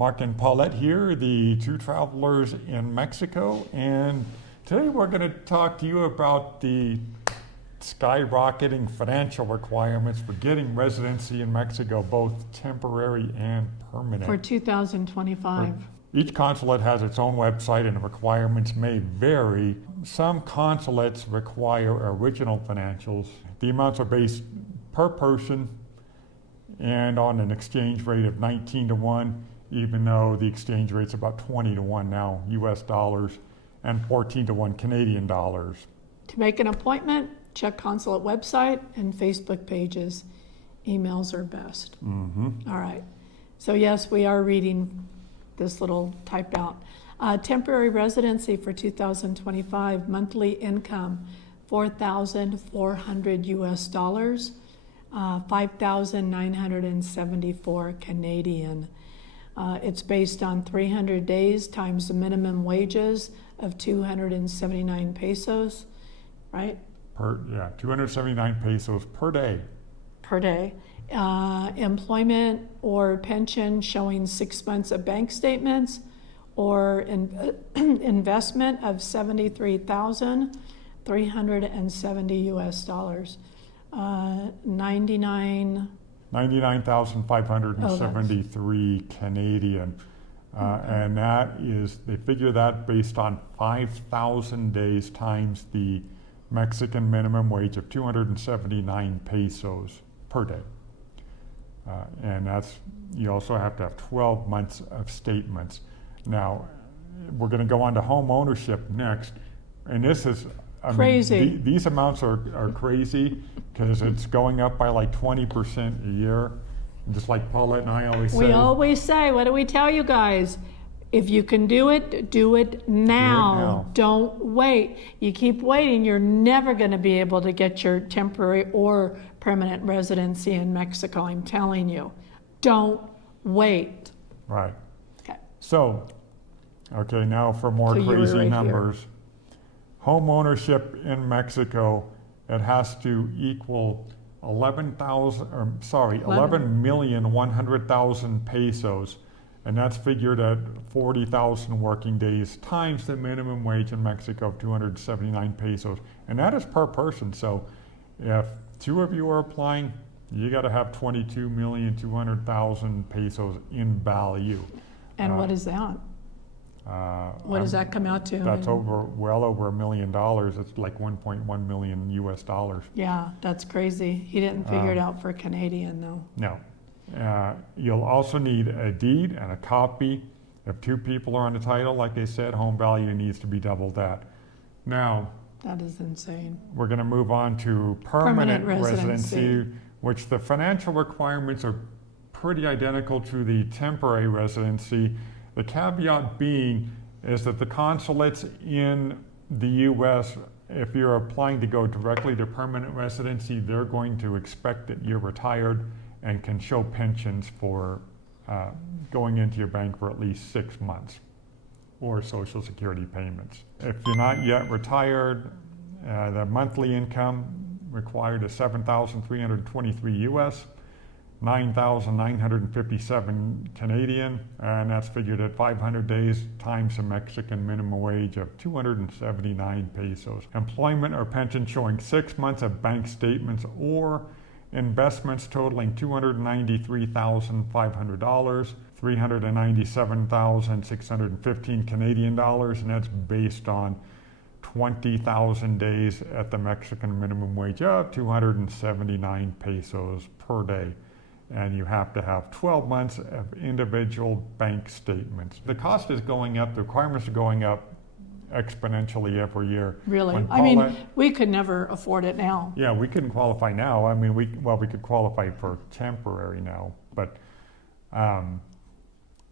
Mark and Paulette here, the two travelers in Mexico, and today we're going to talk to you about the skyrocketing financial requirements for getting residency in Mexico, both temporary and permanent. For 2025. Each consulate has its own website and the requirements may vary. Some consulates require original financials. The amounts are based per person and on an exchange rate of 19 to 1, even though the exchange rate's about 20 to 1 now, US dollars, and 14 to 1 Canadian dollars. To make an appointment, check consulate website and Facebook pages. Emails are best. All right. So yes, we are reading this little type out. Temporary residency for 2025, monthly income, $4,400 US dollars, 5,974 Canadian. It's based on 300 days times the minimum wages of 279 pesos, right? 279 pesos per day. Per day. Employment or pension showing 6 months of bank statements or investment of 73,370 US dollars. 99,573 Canadian. And that is, they figure that based on 5,000 days times the Mexican minimum wage of 279 pesos per day. And that's, you also have to have 12 months of statements. Now, we're going to go on to home ownership next. And this is crazy. These amounts are crazy because it's going up by like 20% a year. And just like Paulette and I always say. We always say, what do we tell you guys? If you can do it now. Don't wait. You keep waiting, you're never going to be able to get your temporary or permanent residency in Mexico. I'm telling you. Don't wait. Right. Okay. So, now for more crazy numbers. Here. Home ownership in Mexico, it has to equal 11,100,000 pesos. And that's figured at 40,000 working days times the minimum wage in Mexico of 279 pesos. And that is per person. So if two of you are applying, you got to have 22,200,000 pesos in value. And what is that? What does that come out to? That's well over $1 million. It's like 1.1 million US dollars. Yeah, that's crazy. He didn't figure it out for Canadian though. No. You'll also need a deed and a copy. If two people are on the title, like I said, home value needs to be double that. Now, that is insane. We're going to move on to permanent residency, which the financial requirements are pretty identical to the temporary residency. The caveat being is that the consulates in the U.S., if you're applying to go directly to permanent residency, they're going to expect that you're retired and can show pensions for going into your bank for at least 6 months, or Social Security payments. If you're not yet retired, the monthly income required is 7,323 US, 9,957 Canadian, and that's figured at 500 days times the Mexican minimum wage of 279 pesos. Employment or pension showing 6 months of bank statements or investments totaling $293,500, 397,615 Canadian dollars, and that's based on 20,000 days at the Mexican minimum wage of 279 pesos per day. And you have to have 12 months of individual bank statements. The cost is going up, the requirements are going up exponentially every year. Really? I mean, we could never afford it now. Yeah, we couldn't qualify now. I mean, we could qualify for temporary now, but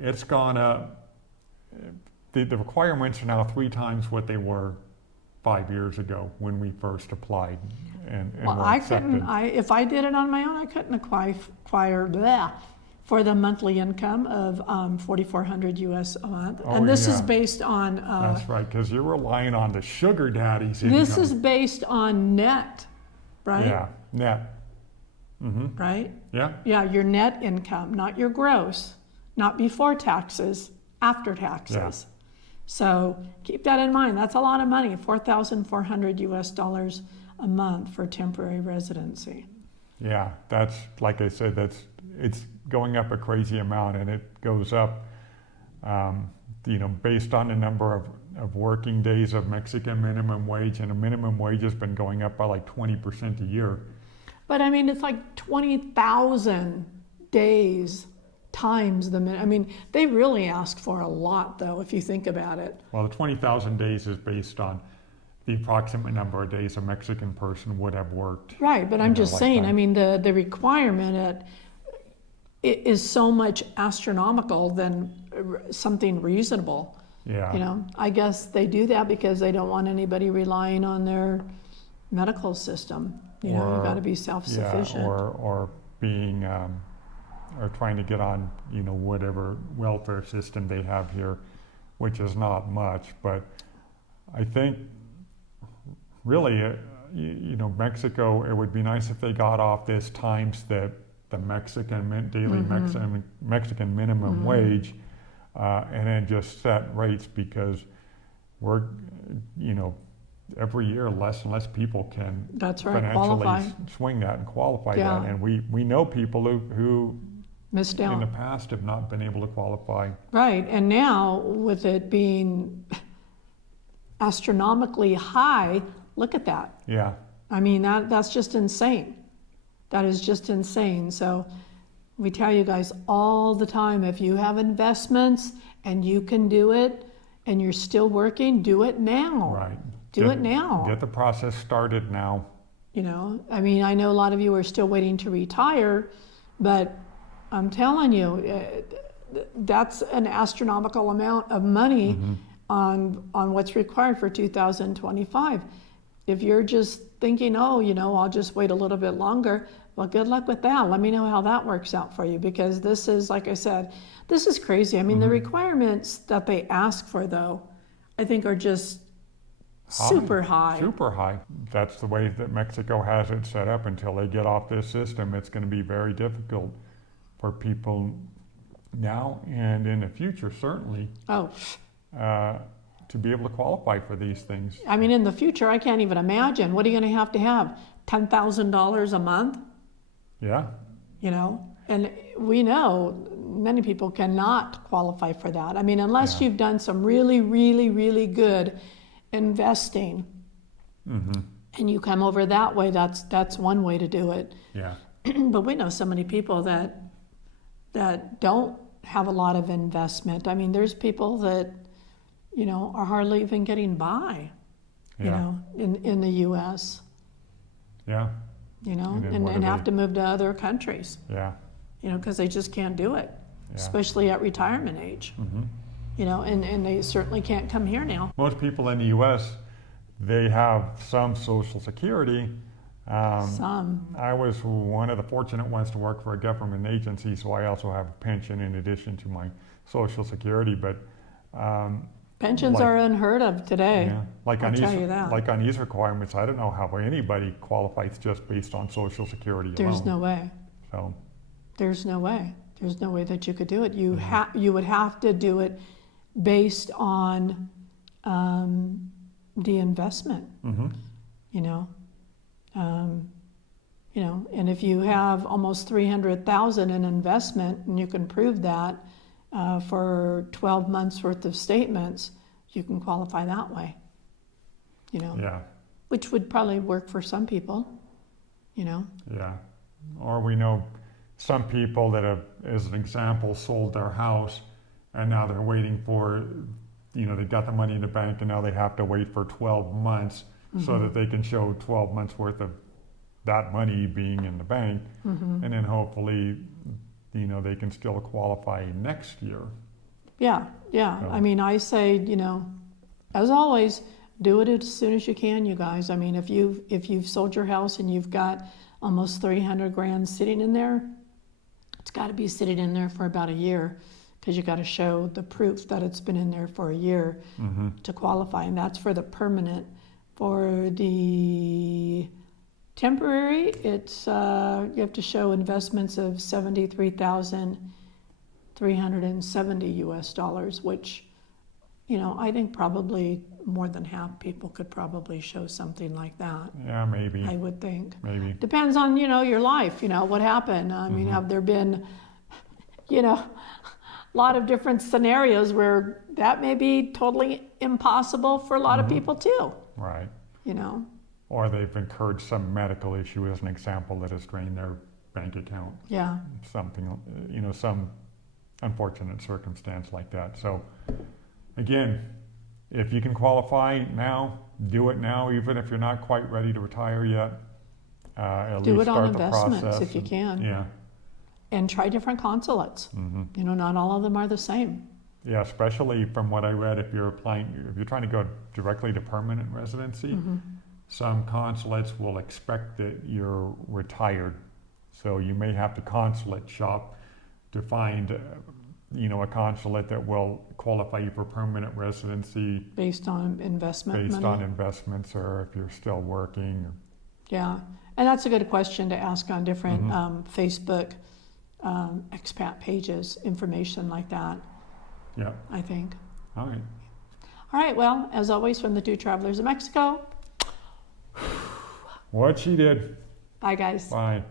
it's gone up. The requirements are now 3 times what they were 5 years ago when we first applied and well, were accepted. If I did it on my own, I couldn't acquire for the monthly income of 4,400 US a month. And this is based on... That's right, because you're relying on the sugar daddy's income. This is based on net, right? Yeah, net. Mm-hmm. Right? Yeah. Yeah, your net income, not your gross. not before taxes, after taxes. So keep that in mind. That's a lot of money, $4,400 US a month for temporary residency. Yeah, that's, like I said, it's going up a crazy amount, and it goes up, based on the number of working days of Mexican minimum wage, and a minimum wage has been going up by like 20% a year. But I mean, it's like 20,000 days times the minute. I mean, they really ask for a lot, though, if you think about it. Well, the 20,000 days is based on the approximate number of days a Mexican person would have worked. Right, but I'm just saying, I mean, the requirement is so much astronomical than something reasonable. Yeah. I guess they do that because they don't want anybody relying on their medical system. You got to be self-sufficient. Yeah, or being, or trying to get on, whatever welfare system they have here, which is not much. But I think, really, Mexico, it would be nice if they got off this times the Mexican daily Mexican minimum wage, and then just set rates, because we're, every year less and less people can financially swing that and qualify that. And we know people who missed out in the past have not been able to qualify. Right, and now with it being astronomically high, look at that. Yeah. I mean, that's just insane. That is just insane. So we tell you guys all the time, if you have investments and you can do it and you're still working, do it now. Right. Do it now. Get the process started now. I mean, I know a lot of you are still waiting to retire, but I'm telling you, that's an astronomical amount of money on what's required for 2025. If you're just thinking, I'll just wait a little bit longer, well, good luck with that. Let me know how that works out for you, because this is, like I said, this is crazy. I mean, the requirements that they ask for, though, I think are just super high. Super high. That's the way that Mexico has it set up. Until they get off this system, it's going to be very difficult for people now and in the future, certainly. To be able to qualify for these things. I mean, in the future, I can't even imagine. What are you going to have? $10,000 a month? Yeah. And we know many people cannot qualify for that. I mean, unless you've done some really, really, really good investing, and you come over that way, that's one way to do it. Yeah. But we know so many people that don't have a lot of investment. I mean, there's people that are hardly even getting by, in the U.S. Yeah. And have to move to other countries. Yeah. Because they just can't do it, especially at retirement age. And they certainly can't come here now. Most people in the U.S., they have some Social Security. Some. I was one of the fortunate ones to work for a government agency, so I also have a pension in addition to my Social Security. But pensions are unheard of today. Yeah, I'll tell you that. Like on these requirements, I don't know how anybody qualifies just based on Social Security alone. There's no way. So. There's no way. There's no way that you could do it. You would have to do it based on the investment. And if you have almost $300,000 in investment, and you can prove that for 12 months worth of statements, you can qualify that way. Yeah. Which would probably work for some people. Yeah. Or we know some people that have, as an example, sold their house, and now they're waiting for, they've got the money in the bank, and now they have to wait for 12 months so that they can show 12 months worth of that money being in the bank, and then hopefully, they can still qualify next year. Yeah. So. I mean, I say, as always, do it as soon as you can, you guys. I mean, if you've sold your house and you've got almost $300,000 sitting in there, it's got to be sitting in there for about a year, because you got to show the proof that it's been in there for a year to qualify, and that's for the permanent. For the temporary, it's you have to show investments of $73,000 $370 US, which, you know, I think probably more than half people could probably show something like that. Yeah, maybe. I would think. Maybe. Depends on, you know, your life, you know, what happened. I mean, have there been, you know, a lot of different scenarios where that may be totally impossible for a lot of people too, Right. you know? Or they've incurred some medical issue, as an example, that has drained their bank account. Yeah. Something, you know, some unfortunate circumstance like that. So, again, if you can qualify now, do it now, even if you're not quite ready to retire yet. At Do least it on start the investments process if you can. Yeah. And try different consulates. You know, not all of them are the same. Yeah, especially from what I read, if you're trying to go directly to permanent residency, some consulates will expect that you're retired. So you may have to consulate shop to find, you know, a consulate that will qualify you for permanent residency Based on investment based money. on investments, or if you're still working. Yeah, and that's a good question to ask on different Facebook expat pages, information like that, Yeah. I think. All right. All right, well, as always, from the Two Travelers of Mexico, What she did. bye guys. Bye.